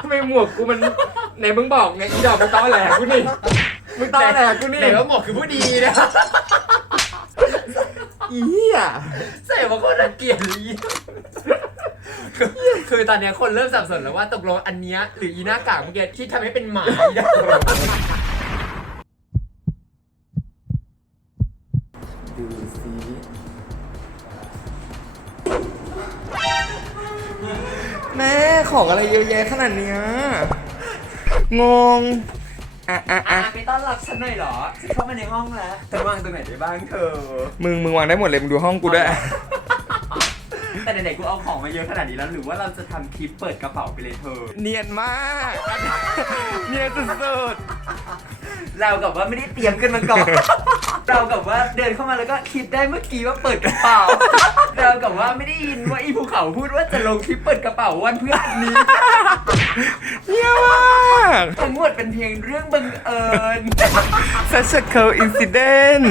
ทำไมหมวกกูมันไหนมึงบอกไงอีดอกมึงตอแหลกูนี่มึงตอแหลกูนี่ไหนว่าหมวกคือผู้ดีนะอีเหี้ยใส่มาโคตรน่าเกลียดเลยคือคือตอนเนี้ยคนเริ่มสับสนแล้วว่าตกลงอันเนี้ยหรืออีหน้ากากเมื่อกี้ที่ทำให้เป็นหมาอีดอก ของอะไรเยอะแยะขนาดเนี้ยงง อะอะอะอะไม่ต้อนรับฉันหน่อยเหรอฉันเข้ามาในห้องแล้วฉันวางตรงไหนได้บ้างเธอ มึงมึงวางได้หมดเลยมึงดูห้องกูด้วย แต่ไหนๆกูเอาของมาเยอะขนาดนี้แล้ว หรือว่าเราจะทำคลิปเปิดกระเป๋าไปเลยเธอ เนียนมากเนียนสุดเรากับว่าไม่ได้เตรียมกันมาก่อน เรากับว่าเดินเข้ามาแล้วก็คิดได้เมื่อกี้ว่าเปิดกระเป๋า เรากับว่าไม่ได้ยินว่าอีภูเขาพูดว่าจะลงคลิปเปิดกระเป๋าวันเพื่อนนี้ๆเนียมากทั้งหมดเป็นเพียงเรื่องบังเอิญ such a coincidence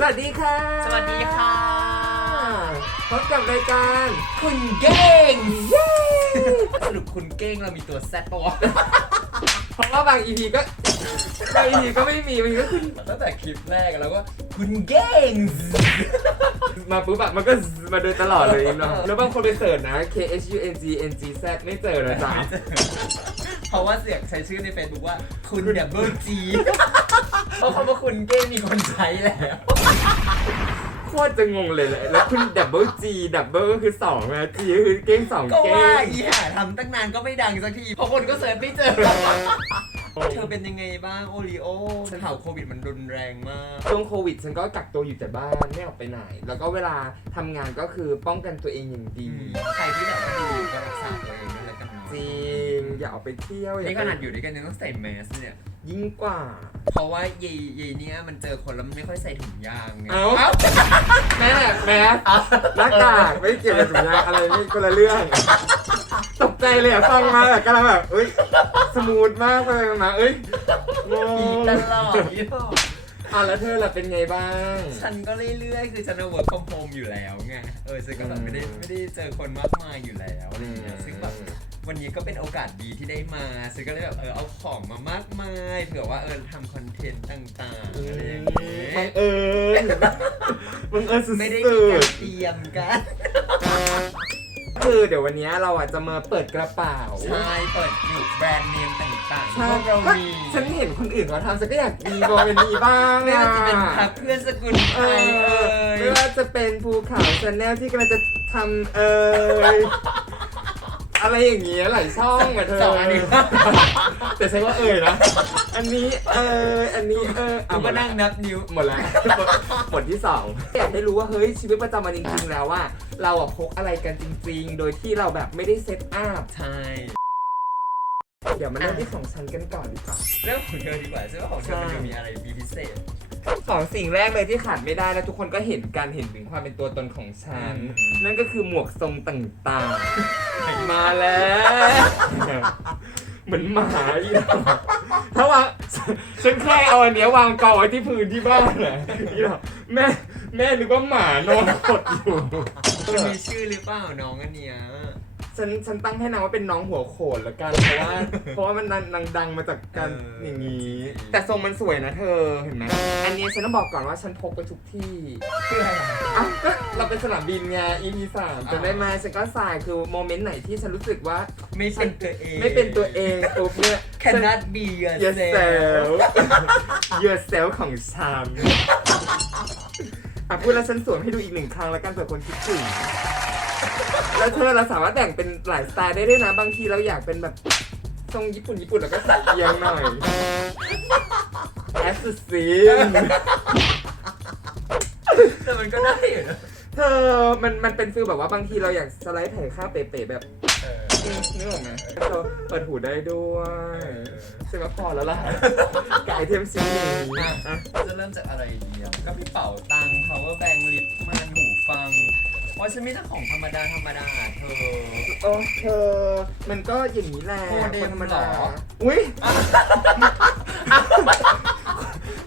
สวัสดีค่ะ สวัสดีค่ะ พบกับรายการคุณเก้งเย้สรุปคุณเก้งเรามีตัวแซดปะวะ เพราะว่าบาง EP ก็บาง EP ก็ไม่มีมันก็ขึ้นตั้งแต่คลิปแรกแล้วก็คุณเก้งมาปุ๊บอะมันก็มาโดยตลอดเลยเนาะแล้วบางคนไปเสิร์ชนะ K H U N G N G Z ไม่เจอนะจ๊ะเพราะว่าเสียงใช้ชื่อใน Facebook ว่าคุณดับเบิลจีเพราะคำว่าคุณเก้งมีคนใช้แล้ว โคตรจะงงเลยแหละแล้วคุณดับเบิล G ดับเบิลก็คือ2นะ G ก็คือเก้งสองก็เก้ว่าง อีหาทำตั้งนานก็ไม่ดังสักทีเพราะคนก็เสิร์ชไม่เจอ เธอเป็นยังไงบ้างโอริโอข่าวโควิดมันรุนแรงมาก ช่วงโควิด ฉันก็กักตัวอยู่แต่บ้านไม่ออกไปไหน แล้วก็เวลาทำงานก็คือป้องกันตัวเองอย่างดี ใครที่แบบว่าดีก็รักษาตัวเองด้วย แล้วกันเนาะจริง อย่าออกไปเที่ยวอย่นี่ไปขนาดอยู่ด้วยกันยังต้องใส่แมสเนี่ย ยิ่งกว่า เพราะว่าเยยเยยเนี่ยมันเจอคนแล้วมันไม่ค่อยใส่ถุงยางไงเอ้าแม่แม่หน้ากากไม่เกี่ยวกับถุงยางอะไรนี่คนละเรื่อง ตกใจเลยอะฟังมาแบบกำลังแบบเอ้ยสมูทมากไปมาเอ้ยงอีงตลอดอีตลอดอะแล้วเธอล่ะเป็นไงบ้าง ฉันก็เรื่อยๆ คือฉันเวิร์กคอมโฮมอยู่แล้วไง เออฉันก็แบบไม่ได้ไม่ได้เจอคนมากมายอยู่แล้วอะไรอย่างเงี้ย ซึ่งแบบ วันนี้ก็เป็นโอกาสดีที่ได้มาฉันก็เลยแบบเออเอาของมามากมายเผื่อว่าเออทำคอนเทนต์ต่างๆอะไรอย่างเงี้บัยงเอิญบังเอิญสุดไม่ได้ๆมีการเตรียมกันคือเดี๋ยววันนี้เราอะจะมาเปิดกระเป๋าใช่เปิดอยู่แบรนด์เนมต่างๆใช่พวกเราก็มีฉันเห็นคนอื่นเขาทำฉันก็อยากมีบอเป็นนี้บ้างไม่ว่าจะเป็นอ่พักเพื่อนสกุลไทเอยเอ่อยไม่ว่าจะเป็นภูเขาชาแนลที่กำลังจะทำเอ่ย อะไรอย่างเงี้ยหลายช่องอะเธอสองอันนี้ แต่ใช้ว่าเอ่ยนะ อันนี้เอ่ยอันนี้เอ่ยกูก็นั่งนับนิ้ว หมดแล้วหมดที่สองอยากให้รู้ว่าเฮ้ยชีวิตประจำวันจริงๆแล้วว่า เราอะพกอะไรกันจริง ๆ โดยที่เราแบบไม่ได้เซตอัพใช่ เดี๋ยวมาเริ่มที่ของฉันกันก่อนดีกว่า เรื่องของเธอดีกว่าใช่ไหมของเธอมันจะมีอะไรดีพิเศษ สองสิ่งแรกเลยที่ขาดไม่ได้และทุกคนก็เห็นการเห็นถึงความเป็นตัวตนของฉันอืมนั่นก็คือหมวกทรงต่างๆ มาแล้ว เหมือนหมาอีกแล้วถ้าวางฉันแค่เอาอันเนี้ยวางกองไว้ที่พื้นที่บ้านแหละอีกแล้วแม่แม่นึกว่าหมานอนกดอยู่ มันมีชื่อหรือเปล่าน้องอันเนี้ย ฉันฉันตั้งให้นางว่าเป็นน้องหัวโขนละกัน เพราะว่า เพราะว่ามันนางดังมาจากการเออออย่างนี้จริงแต่ทรงมันสวยนะเธอเห็นไหมอันนี้ฉันต้องบอกก่อนว่าฉันพกไปทุกที่ชื่ออะไรอะก็เราเป็นสนามบินไง EP สามอ่าจำได้ไหมฉันก็ใส่คือโมเมนต์ไหนที่ฉันรู้สึกว่าไม่เป็นตัวเอง ไม่เป็นตัวเองปุ๊บเนี่ย cannot be yourself yourself yourself ของฉัน อะพูดแล้วฉันสวมให้ดูอีกหนึ่งครั้งแล้วกันเผื่อคนคิดถึงแล้วเธอเราสามารถแบ่งเป็นหลายสไตล์ได้ด้วยนะ บางทีเราอยากเป็นแบบทรงญี่ปุ่นญี่ปุ่นแล้วก็ใส่เอียงหน่อยแอสซินแต่มันก็ได้อยู่นะ เธอมันมันเป็นฟิลแบบว่าบางทีเราอยากสไลด์ไถ่ข้าวเป๋ๆแบบเอออืม นึกออกไหมเธอเปิดหูได้ด้วยซึ่งก็พอแล้วล่ะกับไอเทมชิ้นนี้อะจะเริ่มจากอะไรดีอะก็พี่เป๋าตังค์ power bank ลิปมันหูฟังว่าฉันมีแต่ของธรรมดาธรรมดาเธอ โอ้เธอ มันก็อย่างนี้แหละโมเดคลนธรรมดาเหรอ อุ้ย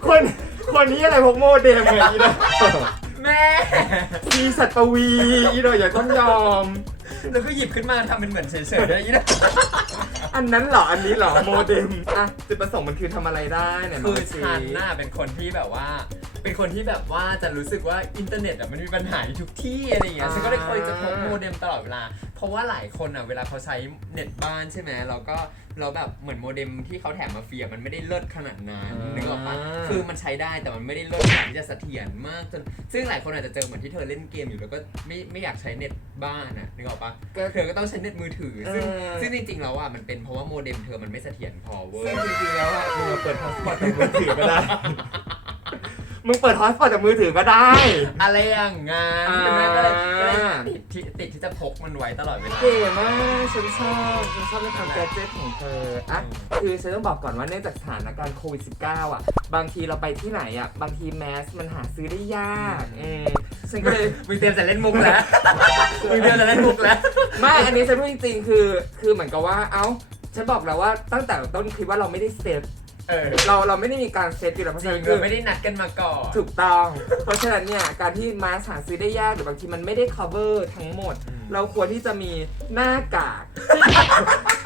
คนคนนี้อะไรพวกโมเดลเหมือนนี้นะ แม่ชีสัตว์ปวีอีดอกอย่าต้องยอม แล้วก็หยิบขึ้นมาทำเป็นเหมือนเฉยๆด้วยอีนะอันนั้นเหรอ อันนี้เหรอ โมเด็มอะจุดประสงค์มันคือทำอะไรได้เนี่ยคือน้งฉันน่ะเป็นคนที่แบบว่า เป็นคนที่แบบว่าจะรู้สึกว่าอินเทอร์เน็ตอะมันมีปัญหาอยู่ทุกที่อะไรอย่างเงี้ยฉันก็เลยคอยจะพกโมเด็มตลอดเวลา เพราะว่าหลายคนอะเวลาเขาใช้เน็ตบ้านใช่ไหมเราก็เราแบบเหมือนโมเด็มที่เขาแถมมาฟรีอะมันไม่ได้เลิศขนาดนั้นนึกออกปะคือมันใช้ได้แต่มันไม่ได้เลิศขนาดที่จะเสถียรมากจนซึ่งหลายคนอาจจะเจอเหมือนที่เธอเล่นเกมอยู่แล้วก็ไม่ไม่อยากใช้เน็ตบ้านอะนึกออกปะก็เธอก็ต้องใช้เน็ตมือถือ ซึ่งเออซึ่งจริงๆแล้วอะมันเป็นเพราะว่าโมเด็มเธอมันไม่เสถียรพอเว้ยซึ่งจริงๆแล้วอะมึงเปิดฮอสปอตจากมือถือก็ได้ มึงเปิดฮอสปอตจากมือถือก็ได้ อะไรอย่างงั้นอ่าใช่ไหมก็เลยก็เลยติดที่ติดที่จะพกมันไว้ตลอดเวลา เก๋มากฉันชอบฉันชอบในความแกดเจ็ตของเธออะคือฉันต้องบอกก่อนว่าเนื่องจากสถานการณ์โควิด -19 อะ บางทีเราไปที่ไหนอะ บางทีแมสมันหาซื้อได้ยากอืมฉันก็เลย มึงเตรียมจะเล่นมุกแล้ว มึงเตรียมจะเล่นมุกแล้ว ไม่ อันนี้ฉันพูดจริงๆ คือ คือเหมือนกับว่า เอ้า ฉันบอกแล้วว่าตั้งแต่ต้นคลิปว่าเราไม่ได้เซต เออเราเราไม่ได้มีการเซตอยู่แล้วเพราะจฉะรินั้งนคืเราอไม่ได้นัดกันมาก่อน ถูกต้อง เพราะฉะนั้นเนี่ยการที่มาหาซื้อได้ยากหรือบางทีมันไม่ได้ cover ทั้งหมด อืม เราควรที่จะมีหน้ากาก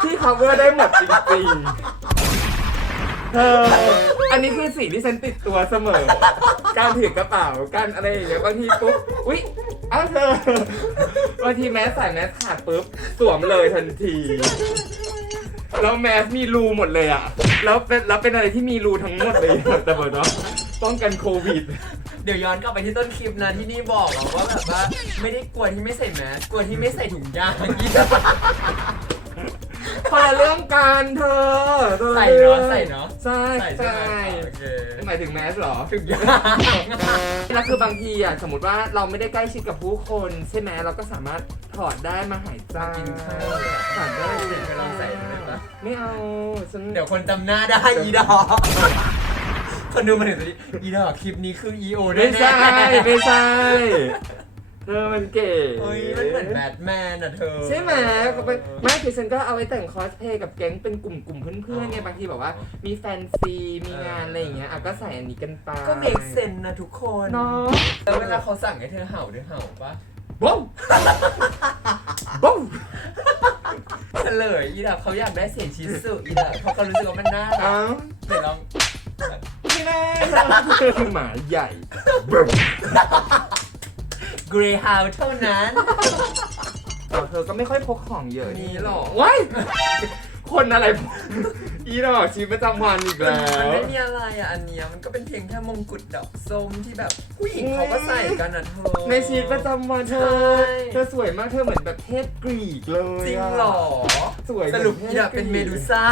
ที่ cover ได้หมดจริงๆเธออันนี้คือสิ่งที่ฉันติดตัวเสมอ การถือกระเป๋าการอะไรอย่างเงี้ยบางทีปุ๊บอุ๊ยอ้าวเธอบางทีแมสใส่แมสขาดปุ๊บสวมเลยทันที แล้วแมสมีรูหมดเลยอะ แล้วเป็นแล้วเป็นอะไรที่มีรูทั้งหมดเลยอะแต่เบิร์ดเนาะป้องกันโควิด เดี๋ยวย้อนกลับไปที่ต้นคลิปนะที่นี่บอกอะว่าแบบว่าไม่ได้กลัวที่ไม่ใส่แมสกลัวที่ไม่ใส่ถุงยางยี่คนละเรื่องกันเธอคนละใส่รื่เนาะองใส่เนาะใช่ใส่ใช่ใช่ไหมโอเคหมายถึงแมสเหรอ ถุงยางแล้วคือบางทีอะสมมติว่าเราไม่ได้ใกล้ชิดกับผู้คน ใช่ไหมเราก็สามารถถอดได้มาหายใจกินข้าวถอดได้เดี๋ยวไปลองใส่ดูได้ปะ ไม่เอาฉันเดี๋ยวคนจำหน้าได้อีดอกคนดูมาถึงตรงนี้อีดอกคลิปนี้คือ EO แน่ไม่ใช่ไม่ใช่เธอมันเก๋เฮ้ยมันเหมือนแบทแมนอะเธอ ใช่ไหมก็ไปไม่คือฉันก็เอาไว้แต่งคอสเพลย์กับแก๊งเป็นกลุ่มกลุ่มๆเพื่อนๆไงบางทีแบบว่า มีแฟนซีมีงานอะไรอย่างเงี้ยอะก็ใส่อันนี้กันไปก็เมกเซนนะทุกคนเนาะแล้วเวลาเขาสั่งให้เธอเห่าด้วยเห่าปะบ้งบ้ง เฉลยอีดอกเขาอยากได้เสียงชิสุอีดอกเพราะเขารู้สึกว่ามันน่ารัเอ้ากเดี๋ยวลองไม่ได้คือหมาใหญ่เกรย์ฮาวเท่านั้นอ๋อเธอก็ไม่ค่อยพกของเยอะมีหรอว้าย คนอะไรพกอีดอกชีวิตประจำวันอีกแล้มันวไม่มีอะไรอะอันเนี้ยมันก็เป็นเพียงแค่มงกุฎดอกส้มที่แบบผู้หญิงเขาก็ใส่กันอะเธอ ในชีวิตประจำวันเธอ ใช่ เธอสวยมากเธอเหมือนแบบเทพกรีกเลยจริงะเหรอ สวยสรุปหมือีดอกเป็นเมดูซ่า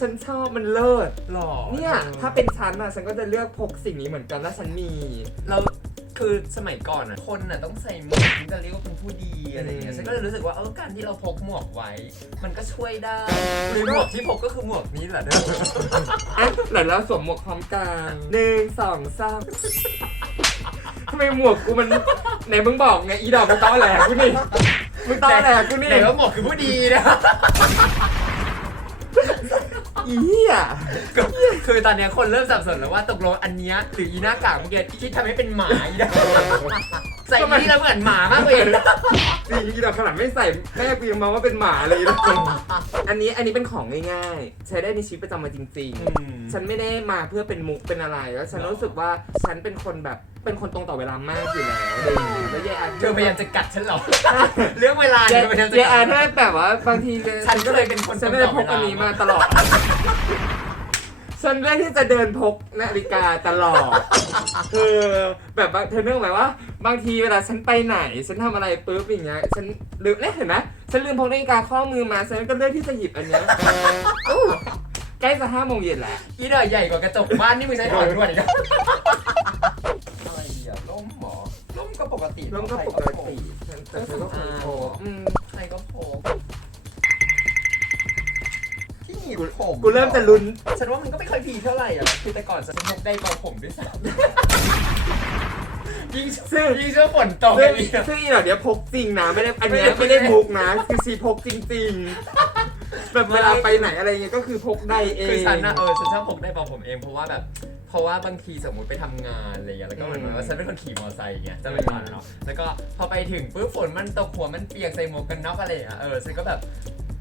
ฉันชอบมันเลิศ หรอเนี่ย ถ้าเป็นฉันอะ ฉันก็จะเลือกพกสิ่งนี้เหมือนกันแล้วฉันมี เรา คือสมัยก่อนอะคนอะต้องใส่หมวกถึงจะเรียกว่าเป็นผู้ดีอะไรเงี้ยฉันก็เลยรู้สึกว่าเออการที่เราพกหมวกไว้ มันก็ช่วยได้หรือหมวกที่พกก็คือหมวกนี้แหละเด้ออะเดี๋ยวเราสวมหมวกพร้อมกันหนึ่งสองสามทำไมหมวกกูมันไหนมึงบอกไงอีดอกมึงต้อแหลกูนี่มึงต้อแหลกูนี่ไหนว่าหมวกคือผู้ดีนะ อีเหี้ยก็คือตอนเนี้ยคนเริ่มสับสนแล้วว่าตกลงอันเนี้ยหรืออีหน้ากากเมื่อกี้ที่ทำให้เป็นหมาอีนะ ใส่นี่แล้วเหมือนหมามากเลยนะจริงอีดอกขนาดไม่ใส่แม่กูยังมองว่าเป็นหมาเลยนะอันนี้อันนี้เป็นของง่ายๆ ใช้ได้ในชีวิตประจำวันจริง ๆ ฉันไม่ได้มาเพื่อเป็นมุกเป็นอะไรแล้วฉันหรอรู้สึกว่าฉันเป็นคนแบบเป็นคนตรงต่อเวลามากอยู่แล้วอะไรอย่างเงี้ยแล้วยายอาร์ตเธอพยายามจะกัดฉันเหรอ เรื่องเวลาเจเนี่ยพยายามจะเจกัอาดร์ถ้าแบบว่าบางทีฉันก็เลยเป็นคนฉันก็เลยพกตรงต่อเวลาอันนี้มาตลอด ฉันเลือกที่จะเดินพกนาฬิกาตลอด คือแบบว่าเธอเนื่องไหมว่า บางทีเวลาฉันไปไหน ฉันทำอะไรปุ๊บอย่างเงี้ย ฉันลืมเนี่ยเห็นไหมฉันลืมพกนาฬิกาข้อมือมา ฉันก็เลือกที่จะหยิบอันเนี้ยอู้ใกล้จะห้าโมงเย็นแล้ว อีเดอใหญ่กว่ากระจกบ้านนี่มึงใช้ถอนด่วนอีกอะอะไรอะล่มหมอล่มก็ปกติแล้วก็ปกติแต่เธอก็คงพกอืมใครก็พกที่ ผมกูเริ่มจะลุ้น ฉันว่ามันก็ไม่ค่อยพีเท่าไหร่อะ คือแต่ก่อนฉันพกได้เป่าผมด้วยซ้ำยิ่งซึ่ง ยิ่งช่วงฝนตกซึ่งไอ้เนี่ยซึ่งอีเหล่าเนี้ยพกจริงนะไม่ได้อันเนี้ยไม่ไม่ได้ได้มุกนะ คือชีพกจริงๆแบบเวลาไปไหนอะไรเงี้ยก็คือพกได้เอง คือฉันนะเออฉันชอบพกได้เป่าผมเองเพราะว่าแบบ เพราะว่าบางทีสมมติไปทำงานอะไรอย่างเงี้ยแล้วก็เหมือนว่าฉันเป็นคนขี่มอเตอร์ไซค์อย่างเงี้ยจะไปก่อนเนาะแล้วก็พอไปถึงปุ๊บฝนมันตกหัวมันเปียกใส่หมวกกันน็อกอะไรอย่างเงี้ยเออฉันก็แบบ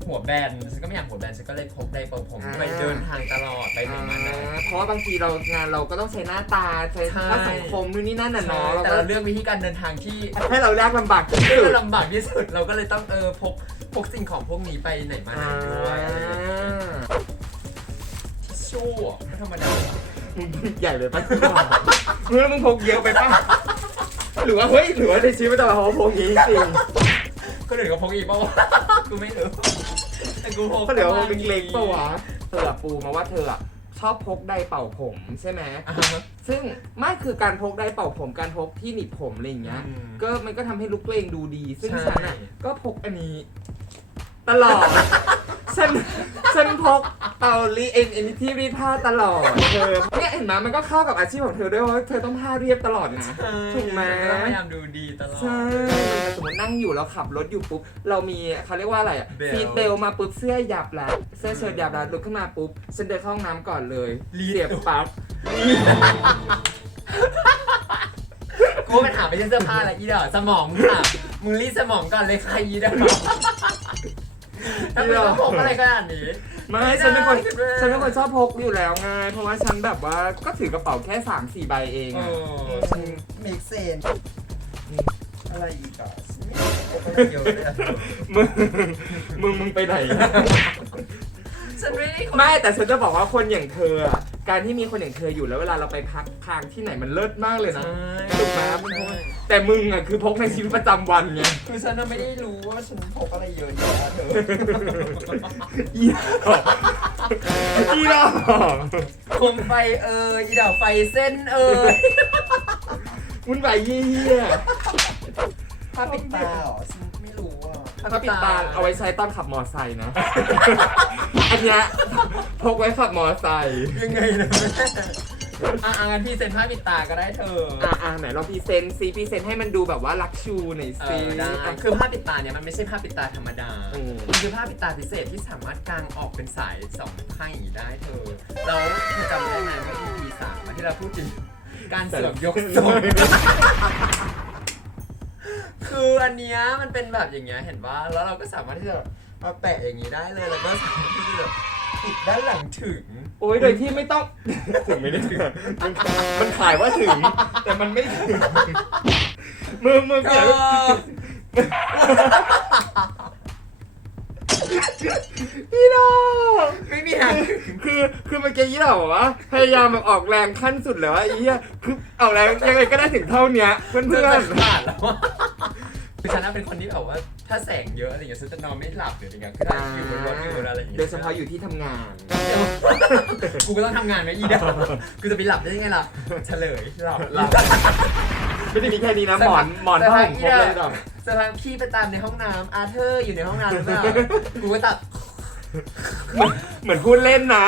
หัวแบนฉันก็ไม่อยากหัวแบนฉันก็เลยพกไดร์เป่าผมไปเดินทางตลอดไปไหนมาไหน เพราะว่าบางทีเรางานเราก็ต้องใช้หน้าตาใช้ใช่ ภาพสังคมนู่นนี่นั่นน่ะใช่เนาะเราแต่ก็เราเลือกวิธีการเดินทางที่ ให้เรายากลำบากที่ที่สุดเราลำบากที่สุดเราก็เลยต้องเออพกพกสิ่งของพวกนี้ไปไหนมาไหนด้วยอะไรอย่างเงี้ยทิชชู่อะไม่ธรรมดามึงใหญ่เลยป่ะมึงแล้วมึงพกเยอะไปป่ะหรือว่าเฮ้ยหรือว่าในชีวิตประจำวันเขาพกอย่างนี้จริงก็เลยก็พกอีกเปล่าวะกูไม่รู้ แต่กูพกก็เดี๋ยวพกเล็กๆปะวะเธออะปูมาว่าเธออะชอบพกไดร์เป่าผมใช่ไหม อ่าฮะ ซึ่งไม่คือการพกไดร์เป่าผมการพกที่หนีบผมอะไรอย่างเงี้ย อืมก็มันก็ทำให้ลุคตัวเองดูดี ซึ่งใช่ ฉันอะก็พกอันนี้ ตลอด ฉันฉันพก เตารีเอ็นเอ็นที่รีดผ้าตลอดเธอเนี่ยเห็นไหมมันก็เข้ากับอาชีพของเธอด้วยเพราะว่าเธอต้องผ้าเรียบตลอดนะถูกไหมก็พยายามดูดีตลอดใช่สมมตินั่งอยู่เราขับรถอยู่ปุ๊บเรามีเขาเรียกว่าอะไรอะเบล ซีทเบลมาปุ๊บเสื้อหยับแล้วเสื้อเชิ้ตหยับแล้วลุกขึ้นมาปุ๊บฉันเดินเข้าห้องน้ำก่อนเลยรีด เสียบปลั๊กกูเป็นถามไปที่เสื้อผ้าอะไรอีดอกสมองค่ะมึงรีดสมองก่อนเลยใครอีดอกทำไมต้องพกอะไรขนาดนี้ ไม่ฉันเป็นคนไม่ได้ฉันเป็นคนชอบพกอยู่แล้วไงเพราะว่าฉันแบบว่าก็ถือกระเป๋าแค่3ามสี่ใบเองเออะอฉันเมกเซนอะไรอีกอะฉันไม่พกอะไรเยอะเลยอะมึงมึงมึงไปไหน ฉันไม่ได้คนไม่แต่ฉันจะบอกว่าคนอย่างเธออะการที่มีคนอย่างเธออยู่แล้วเวลาเราไปพักค้างที่ไหนมันเลิศมากเลยนะถูกไหมมันพก แต่มึงอะคือพกในชีวิตประจำวันไงคือฉันน่ะไม่ได้รู้ว่าฉันพกอะไรเยอะแยะเธออีดอกอีดอกโคมไฟเอออีดอกไฟเส้นเออวุ่นวายเยี่ยผ้าปิดตาเหรอฉันไม่รู้อะถ้าปิดตาเอาไว้ใช้ตอนขับมอไซค์นะ อันเนี้ยพกไว้ขับมอไซค์ยังไงนะแม่ อะอะงั้นพี่เซ็นผ้าปิดตาก็ได้เธออะอะไหนลองพรีเซนต์ซีพรีเซนต์ให้มันดูแบบว่าลักชูหน่อยเอซีอได้อะคือผ้าปิดตาเนี่ยมันไม่ใช่ผ้าปิดตาธรรมดาอืม มันคือผ้าปิดตาพิเศษที่สามารถกางออกเป็นสายสองข้างอย่างนี้ได้เธอเราเธอจำได้ไหมว่า EP สามอะที่เราพูดถึงการเสริมยกทรง คืออันเนี้ยมันเป็นแบบอย่างเงี้ยเห็นว่าแล้วเราก็สามารถที่จะมาแปะอย่างนี้ได้เลยแล้วก็สามารถที่จะแบบ ปิดด้านหลังถึง โอ้ยโดยที่ไม่ต้อง ถึงไม่ได้ถึงมันมันขายว่าถึง แต่มันไม่ถึงมึงมึงเธเดี๋ยวอพี่ดอกไม่มีทางถึงคือคือเมื่อกี้ยี่ดอกบอกว่าพยายามแบบออกแรงขั้นสุดแล้วว่าไอ้เหี้ยคือเอาแรงยังไงก็ได้ถึงเท่าเนี้ยเพื่อนเพื่เพื่ออนนขาดแล้วอะ คือฉันน่ะเป็นคนที่แบบว่าถ้าแสงเยอะอะไรอย่างเงี้ยฉันจะนอนไม่หลับหรืออะไรเงี้ยคือถ้าอยู่บนรถอยู่บนอะไรอย่างเงี้ยโดยเฉพาะอยู่ที่ทำงาน กูก็ต้องทำงานไหมอีเดากูจะไปหลับได้ยังไงล่ะเฉลยหลับหลับ ไม่ได้มีแค่นี้นะ หมอนหมอนผ้าห่มครบเลยดอกสภาพพี่ไปตามในห้องน้ำอาเธอร์อยู่ในห้องน้ำหรือเปล่ากูก็ตัดเหมือนเหมือนพูดเล่นนะ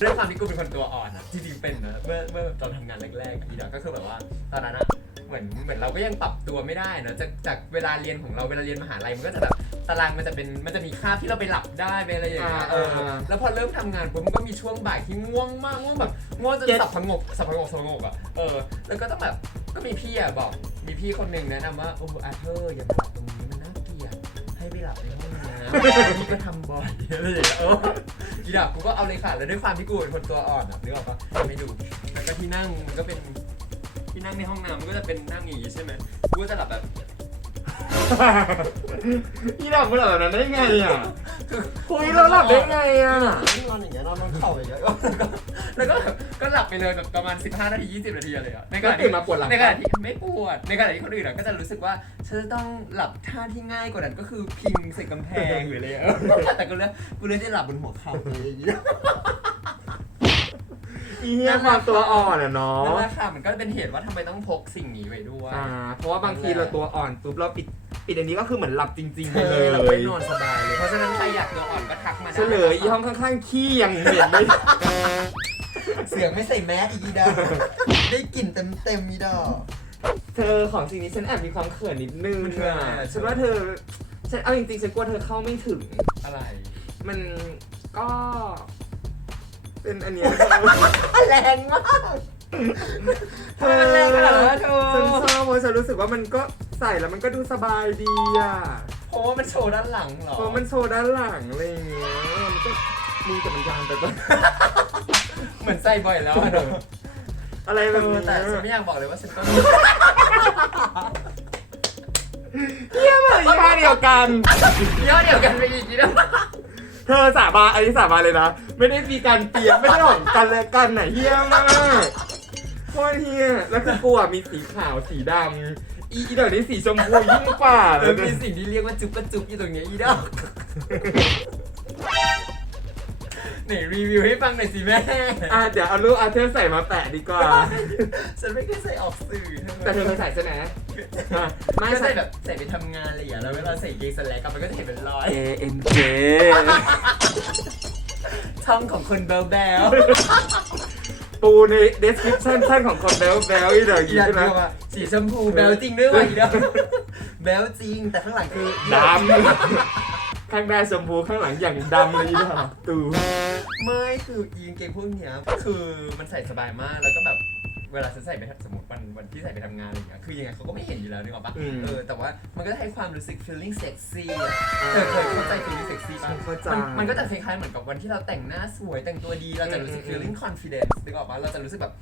ด้วยความที่กูเป็นคนตัวอ่อนอะจริงๆเป็นนะเมื่อเมื่อตอนทำงานแรกๆอะอีเดาก็คือแบบว่าตอนนั้นอะเหมือนเหมือนเราก็ยังปรับตัวไม่ได้เนอะจากจากเวลาเรียนของเราเวลาเรียนมหาลัยมันก็จะแบบตารางมันจะเป็นมันจะมีคาบที่เราไปหลับได้ไปอะไรอย่างเงี้ยอ่าเอออ่าแล้วพอเริ่มทำงานปุ๊บมันก็มีช่วงบ่ายที่ง่วงมากง่วงแบบง่วงจนเจ็ด สับผงกสับผงกสับผงกอะเออแล้วก็ต้องแบบก็มีพี่อะบอกมีพี่คนหนึ่งแนะนำว่าโอ้อาเธอร์อย่ามาหลับ ห้หลับในห้องน้ำนี่ก็ทำบ่อยอะไรอย่างเงี้ยเอออีดับกูก็เอาเลยค่ะแล้วด้วยความที่กูเป็นคนตัวอ่อนอะนึกออกปะไม่ดูแล้วก็ที่นั่งมันก็เป็นที่นั่งในห้องน้ำมันก็จะเป็นนั่งอย่างงี้ใช่ไหมกูก็จะหลับแบบพี่ดอกมันหลับแบบนั้นได้ไงอะ คุยเราหลับได้ไงอะนอนอย่างเงี้ยนอนนอนเข่าอย่างเงี้ยแล้วก็แบบก็หลับไปเลยแบบประมาณ 15 นาที 20 นาทีอะไรอะในขก็ณะตื่ที่นมาปวดหลังในขณะที่ไม่ปวดในขณะที่คนอื่นอะก็จะรู้สึกว่าฉันจะต้องหลับท่าที่ง่ายกว่านั้นก็คือพิงใส่กำแพงหรืออะไรอะแต่กูเลือกกูเลือกที่หลับบนหัวเข่าอะไรอย่างเงี้ยอีเนี่ยความตัวอ่อนอะเนาะนั่นแหละค่ะมันก็เป็นเหตุว่าทำไมต้องพกสิ่งนี้ไว้ด้วยอ่าเพราะว่าบางทีเราตัวอ่อนปุ๊บเราปิด ปิดอันนี้ก็คือเหมือนหลับจริงๆไปเอเลอเราไปยนอนสบายเลยเพราะฉะนั้นใครอยากตัวอ่อนก็ทักมาได้เฉลยอีห้องข้างๆขี้ยังเหม็นเลยเสียงไม่ใส่แมสอีกอีดาได้กลิ่นเต็มเต็มๆอีดาเธอของสิ่งนี้ฉันแอบมีความเขินนิดนึงอะฉันว่าเธอฉันเอาจริงๆฉันกลัวเธอเข้าไม่ถึง อะไร มันก็ เป็นอันเนี้ย แรงมาก เธอมันแรงขนาดนั้นเหรอเธอ ฉันชอบเพราะฉันรู้สึกว่ามันก็ใส่แล้วมันก็ดูสบายดีอะเพราะว่ามันโชว์ด้านหลังเหรอ เพราะมันโชว์ด้านหลังอะไรอย่างเงี้ยมันก็มึงแต่มันยางไปปะเหมือนใส่บ่อยแล้วอะเนอะอะไรเอแบบอนี้แต่ฉันไม่อยากบอกเลยว่าฉันก็เยี่ยมเลยยี่ห้อเดียวกันย่อเดียวกันไปอีกทีนะเธอสาบานอันนี้สาบานเลยนะ ไม่ได้มีการเปรียบไม่ได้ของกันและกันไหนะเฮี้ยมาก โคตรเฮี้ยแล้วคือกูอะมีสีขาวสีดำอีอีดอกนี้สีชมพูยิ่งกว่าเอเลอยมีสิ่งที่เรียกว่าจุ๊บกระจุ๊บอยู่ตรงเนี้ยอีดอกไหนรีวิวให้ฟังหน่อยสิแม่ อะเดี๋ยวเอารูปอาเธอร์ใส่มาแปะดีกว่า ฉันไม่เคยใส่ออกสื่อแต่เธอเคยใส่ใช่ไหมอะไม่ไม่ใส่ใส่แบบใส่ไปทำงานอะไรอย่างเงี้ยแล้วเวลาใส่เกงสแลกอะมันก็จะเห็นเป็นรอย A N J ช่องของคนเบลเบล ปูใน description ท่านของคนแบลแบลอีดอกอีนี้ดอกใช่ไหมว่าสีชมพูเบลจริงด้วยวะอีดอกเบลจริงแต่ข้างหลังคือดำข้างหน้าชมพูข้างหลังอย่างดำเลยอีดอกตู ไม่คือยีนเกงพวกเนี้ยคือมันใส่สบายมากแล้วก็แบบ เวลาฉันใส่ไปสมมติวันวันที่ใส่ไปทำงานอะไรอย่างเงี้ยคือยังไงเขาก็ไม่เห็นอยู่แล้วนึกออกปะอืม เออแต่ว่ามันก็ให้ความรู้สึก feeling sexy อะเธอเคยเข้าใจ feeling sexy ปะ เข้าใจ มันมันก็จะคล้ายๆเหมือนกับวันที่เราแต่งหน้าสวยแต่งตัวดีเราจะรู้สึก อืม feeling confidence นึกออกปะเราจะรู้สึกแบบ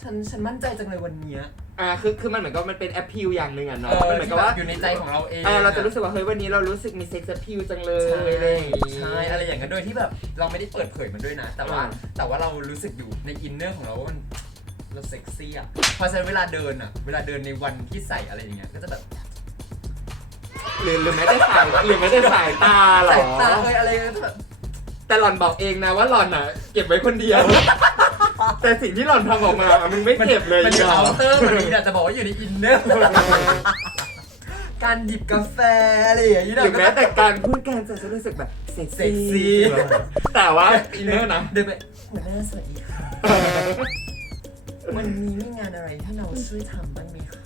ฉันฉันมั่นใจจังเลยวันเนี้ยอ่าคือคือมันเหมือนกับมันเป็นแอปพิวอย่างหนึ่งอะเอเนาะอมันเหมือนที่กับแบบว่าอยู่ในใจของเราเองเออเราจะรู้สึกว่าเฮ้ยวันนี้เรารู้สึกมีเซ็กซ์แอปพิวจังเลยใช่อะไรอย่างงี้ ใช่อะไรอย่างนั้นโดยที่แบบเราไม่ได้เปิดเผยมันด้วยนะ แต่ว่าอ่าแต่ว่าเรารู้สึกอยู่ในอินเนอร์ของเราว่ามัน เราเซ็กซี่อะเพราะฉะนั้นเวลาเดินอะ เวลาเดินในวันที่ใส่อะไรอย่างเงี้ย ก็จะแบบหรือหรือไม่ได้สายหรือไม่ได้สายตาเหรอ ใส่ตาเอ้ยอะไรก็จะแบบแต่หล่อนบอกเองนะว่าหล่อนอะ เก็บไว้คนเดียว แต่สิ่งที่หล่อนทำออกมามึงไม่เก็บเลยมันอยู่หรเอาเตอร์มันนี้นะจะบอกว่าอยู่ในอินเนอร์ การหยิบกาแฟอะไรอย่างเงี้ยหรือแม้แต่การพูดการจะรู้สึกแบบเซ็กเซ็กซี่แต่ว่าอินเนอร์นะ เดินไปหัวหน้าสวัสดีค่ะ วันนี้มีงานอะไรที่เราช่วยทำบ้างไหมคะ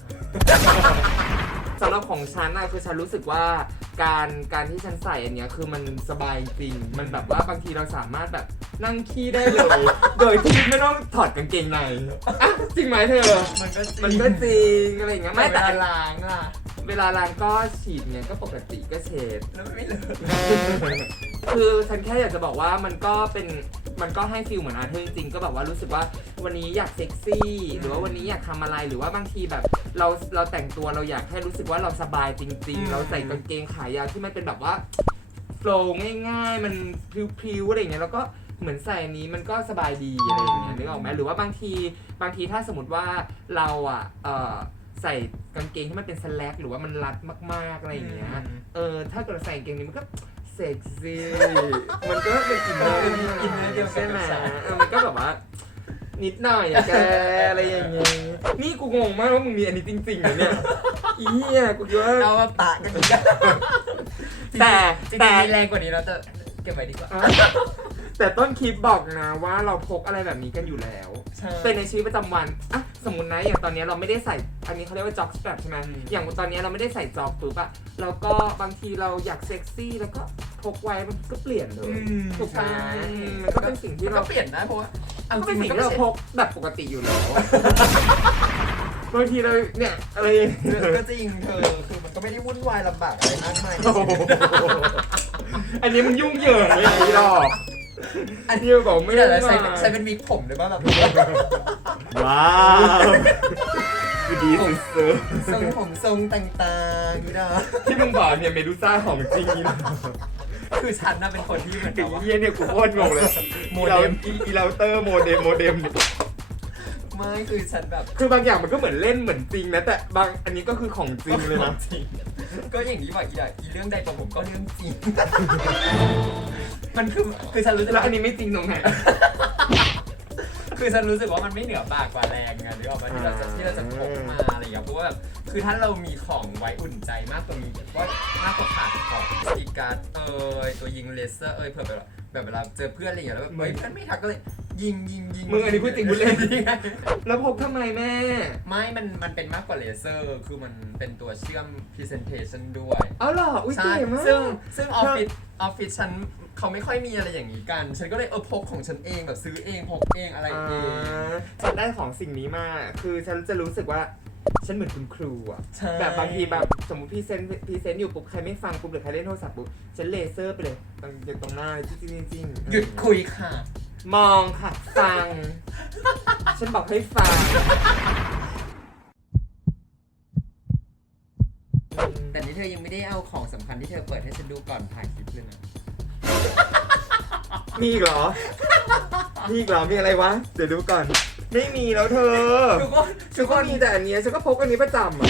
สำหรับของฉันนะคือฉันรู้สึกว่าการการที่ฉันใส่อันเนี้ยคือมันสบายจริง มันแบบว่าบางทีเราสามารถแบบนั่งขี้ได้เลย โดยที่ไม่ต้องถอดกางเกงในอะจริงไหมเธอ มันก็จริงมันก็จริงอะไรอย่างเงี้ยไม่ไม่แต่แต่ล้างอะเวลาล้างก็ฉีดเนี่ยก็ปกติก็เช็ด แล้วไม่เลอะ คือฉันแค่อยากจะบอกว่ามันก็เป็น มันก็ให้ฟิลเหมือนอาร์เธอร์จริงๆก็แบบว่ารู้สึกว่าวันนี้อยากเซ็กซี่ หรือว่าวันนี้อยากทำอะไรหรือว่าบางทีแบบ เราเราแต่งตัวเราอยากให้รู้สึกว่าเราสบายจริงๆเราใส่กางเกงขายาวที่มันเป็นแบบว่าโฟล์ง่ายๆ มันพริ้วๆอะไรอย่างเงี้ยแล้วก็เหมือนใส่อันนี้มันก็สบายดีอะไรอย่างเงี้ยนึกออกไหมหรือว่าบางทีบางทีถ้าสมมติว่าเราอะเออใส่กางเกงที่มันเป็นสแลกหรือว่ามันรัดมากๆอะไรอย่างเงี้ย เออถ้าเกิดเราใส่กางเกงนี้มันก็เซ็กซี่มันก็เป็นอินเนอร์อินเนอร์เดียวกันใช่ไหมกับฉันเออมันก็แบบว่า นิดหน่อยอะแกอะไรอย่างเงี้ยนี่กูงงมากว่ามึงมีอันนี้จริงๆเหรอเนี่ยอีเหี้ยกูคิดว่า เอามาปะกันอีกอะแต่จริงๆแต่มีแรงกว่านี้เราจะเก็บไว้ดีกว่า อะ แต่ต้นคลิปบอกนะว่าเราพกอะไรแบบนี้กันอยู่แล้ว ใช่ เป็นในชีวิตประจำวันอะสมมตินะอย่างตอนนี้เราไม่ได้ใส่ อันนี้เขาเรียกว่าจ็อกสแตรปใช่ไหมอืม อย่างตอนนี้เราไม่ได้ใส่จ็อกปุ๊บอะแล้วก็บางทีเราอยากเซ็กซี่แล้วก็พกไว้มันก็เปลี่ยนเลย ถูกไหมมันก็เป็นสิ่งที่มันเราก็เปลี่ยนได้เพราะว่าเอามันจริเป็นงสิ่งมันก็ที่ไม่เราใช่พกแบบปกติอยู่แล้ว บางทีเราเนี่ยอะไรก็จริงเธอคือมันก็ไม่ได้วุ่นวายลำบากอะไรมากมายโอ้โหอันนี้มันยุ่งเหยิงเลยไอ้ดอก อันนี้บอกไม่ไม่ได้ได้ใช้มาใช้เป็นวิกผมเลยป่ะแบบว้าวคือดีสุดทรงผมทรงต่างๆนี่นะๆที่มึงบอกเนี่ยเมดูซ่าของจริงนี่นะคือฉันน่ะเป็นคนที่เหมือนไอ้กับว่าเหี้ยเนี่ยกูโคตรงงเลยโมเด็มอีอีเราเตอร์โมเด็มโมเด็ม ไม่คือฉันแบบคือบางอย่างมันก็เหมือนเล่นเหมือนจริงนะแต่บางอันนี้ก็คือของจริงเลยนะจริงก็อย่างที่บอกอีดาอีเรื่องใดตัวผมก็เรื่องจริง มันคือคือฉันรู้สึกแล้วว่าอันนี้ไม่จริงตรงไหนคือฉันรู้สึกว่ามันไม่เหนือบากกว่าแรงไงหรือออกมาที่เราจะที่เราจะพกมาอะไรอย่างเงี้ยเพราะว่าแบบคือถ้าเรามีของไว้อุ่นใจมากกว่ามีว่ามากกว่าขาดของสติกการ์ดเอยตัวยิงเลเซอร์เอยเผื่อแบบแบบเวลาเจอเพื่อนอะไรอย่างเงี้ยแล้วแบบเฮ้ยเพื่อนไม่ทักก็เลย ยิงยิงยิงมึงอันนี้พูดจริงพูดเล่น แล้วพกทำไมแม่ ไม่ มัน มันเป็นมากกว่าเลเซอร์ คือมันเป็นตัวเชื่อม presentation ด้วย เอาเหรอ อุ้ยใช่เก๋มากซึ่ง ซึ่งออฟฟิศ ออฟฟิศฉันเขาไม่ค่อยมีอะไรอย่างนี้กัน ฉันก็เลยเออพกของฉันเองแบบซื้อเองพกเองอะไรอ่าเองฉันได้ของสิ่งนี้มา คือฉันจะรู้สึกว่า ฉันเหมือนคุณครูอะใช่ แบบบางทีแบบสมมติพี่เซนพี่เซนอยู่ปุ๊บ ใครไม่ฟังปุ๊บหรือใครเล่นโทรศัพท์ปุ๊บ ฉันเลเซอร์ไปเลยตรงอยู่ตรงหน้าเลยจริงๆจริงๆหยุดคุยค่ะ มองค่ะฟัง ฉันบอกให้ฟัง แต่นี่เธอยังไม่ได้เอาของสำคัญที่เธอเปิดให้ฉันดูก่อนถ่ายคลิปเลยนะ มีอีกเหรอ มีอีกเหรอ มีอะไรวะ เดี๋ยวดูก่อน ไม่มีแล้วเธอทุกคน ฉันก็มีแต่อันเนี้ยฉันก็พกอันนี้ประจำอะ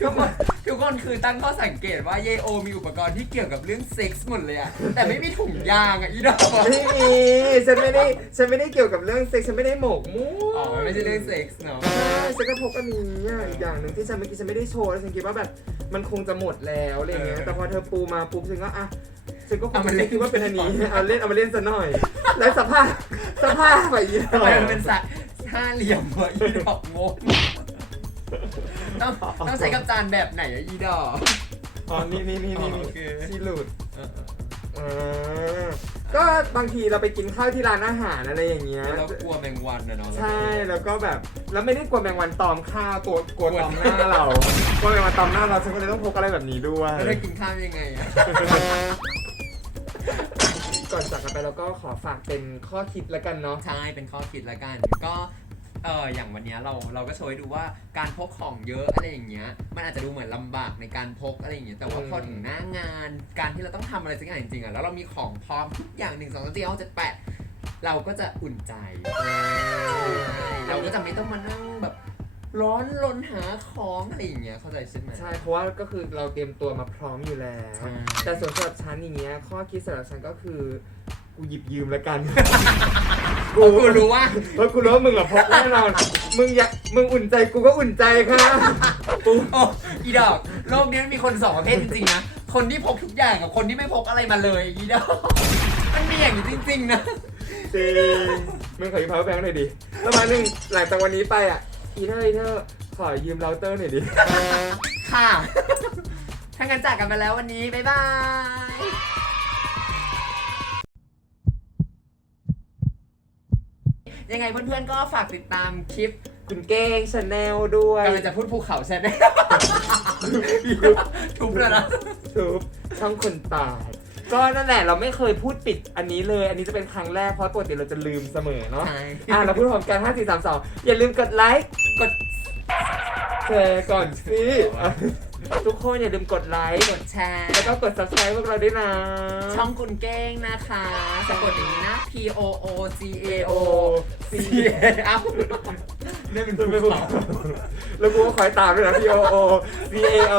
ทุกคนทุกคนคือตั้งข้อสังเกตว่าเยโอมีอุปกรณ์ที่เกี่ยวกับเรื่องเซ็กส์หมดเลยอะแต่ไม่มีถุงยางอะอีดอกไม่มีฉันไม่ได้ฉันไม่ได้เกี่ยวกับเรื่องเซ็กซ์ฉันไม่ได้หมกมุ่วอ๋อมันไม่ใช่เรื่องเซ็กส์เนาะ ใช่ฉันก็พกอันนี้อะอีกอย่างหนึ่งที่ฉันเมื่อกี้ฉันไม่ได้โชว์แล้วฉันคิดว่าแบบมันคงจะหมดแล้วอะไรเงี้ยแต่พอเธอปูมาปุ๊บฉันก็อะฉันก็คงจะคิดว่าเป็นอันนี้เอาเล่นเอามาเล่นซะหน่อย แล้วสภาพสภาพแบบนี้ทำไมมันเป็นสะห้าเหลี่ยมวะอีดอกงง ต้องต้องใช้กับจานแบบไหนอะอีดอก อ๋อนี่นี่นี่นี่อ๋อโอเค ที่หลุดเอออ่าก็บางทีเราไปกินข้าวที่ร้านอาหารอะไรอย่างเงี้ย แล้วเรากลัวแมงวันนะเนาะ ใช่แล้วก็แบบแล้วไม่ได้กลัวแมงวันตอมข้าวตัวกลัว ตอมหน้าเรากลัวแมงวันตอมหน้าเราฉันก็เลยต้องพกอะไรแบบนี้ด้วย แล้วเรากินข้าวยังไงอะ ก่อนจากกันไปเราก็ขอฝากเป็นข้อคิดแล้วกันเนาะ ใช่ เป็นข้อคิดแล้วกัน ก็ เอออย่างวันเนี้ยเราเราก็โชว์ให้ดูว่าการพกของเยอะอะไรอย่างเงี้ย มันอาจจะดูเหมือนลำบากในการพกอะไรอย่างเงี้ยแต่ว่าอืมพอถึงหน้างาน การที่เราต้องทำอะไรสักอย่างจริงๆอะแล้วเรามีของพร้อมทุกอย่างหนึ่งสองสามสี่ห้าหกเจ็ดแปดเราก็จะอุ่นใจเราก็จะไม่ต้องมานั่งแบบร้อนรนหาของอะไรอย่างเงี้ยเข้าใจใช่ไหม ใช่เพราะว่าก็คือเราเตรียมตัวมาพร้อมอยู่แล้ว ใช่ แต่ส่วนสำหรับฉันอย่างเงี้ยข้อคิดสำหรับฉันก็คือ กูหยิบยืมแล้วกัน กูกูรู้ว่า เพราะกูรู้ว่ามึงอะพกแน่นอน มึงอยากมึงอุ่นใจกูก็อุ่นใจค่ะกูโอ้อีดอกโลกนี้มันมีคนสองประเภทจริงๆนะ คนที่พกทุกอย่างกับคนที่ไม่พกอะไรมาเลยอีดอกมันมีอย่างนี้จริงๆนะ จริงมึงขอยืม power bank หน่อยดิประมาณหนึ่งหลังจากวันนี้ไปอะอีเธอร์อีเธอร์ขอยืมเราเตอร์หน่อยดิ ค่ะ ถ้างั้นจากกันไปแล้ววันนี้ บ๊ายบาย ยังไงเพื่อนๆก็ฝากติดตามคลิปคุณเก้งชาแนลด้วยกำลังจะพูดภูเขาใช่ไหมทุบแล้วนะทูบช่องคนตาย ก็นั่นแหละเราไม่เคยพูดปิดอันนี้เลย อันนี้จะเป็นครั้งแรกเพราะปกติเราจะลืมเสมอเนาะใช่อะเราพูดพร้อมกัน5 4 3 2 อย่าลืมกดไลค์กดแชร์ก่อนสิ ทุกคนอย่าลืมกดไลค์กดแชร์แล้วก็กด subscribe พวกเราด้วยนะ ช่องคุณเก้งนะคะ สะกดอย่างนี้นะ P O O C A O C A เอ้าเนี่ยเป็นภูเขาแล้วกูก็คอยตามด้วยนะ P O O C A O